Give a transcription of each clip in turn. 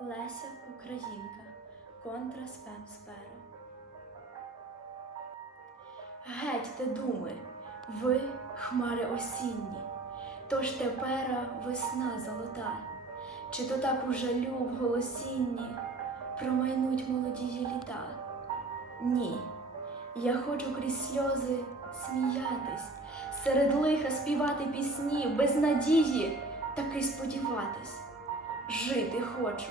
Леся Українка, контра спем сфера. Геть те думи, ви хмари осінні, тож тепера весна золота, чи то так у жалю в голосінні промайнуть молодії літа? Ні, я хочу крізь сльози сміятись, серед лиха співати пісні, без надії таки сподіватись. Жити хочу,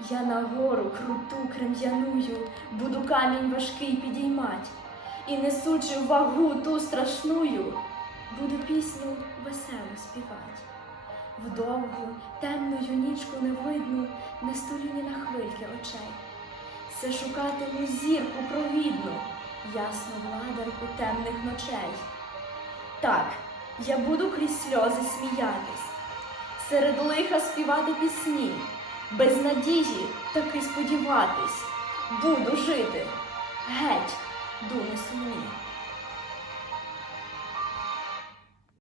Я на гору круту крем'яную, буду камінь важкий підіймать, і несучи вагу ту страшную, буду пісню веселу співать. Вдовгу, темною нічку невидну, не столю ні на хвильки очей. Все шукатиму зірку провідну, ясну владарку темних ночей. Так, я буду крізь сльози сміятись, серед лиха співати пісні, без надії таки сподіватись, буду жити.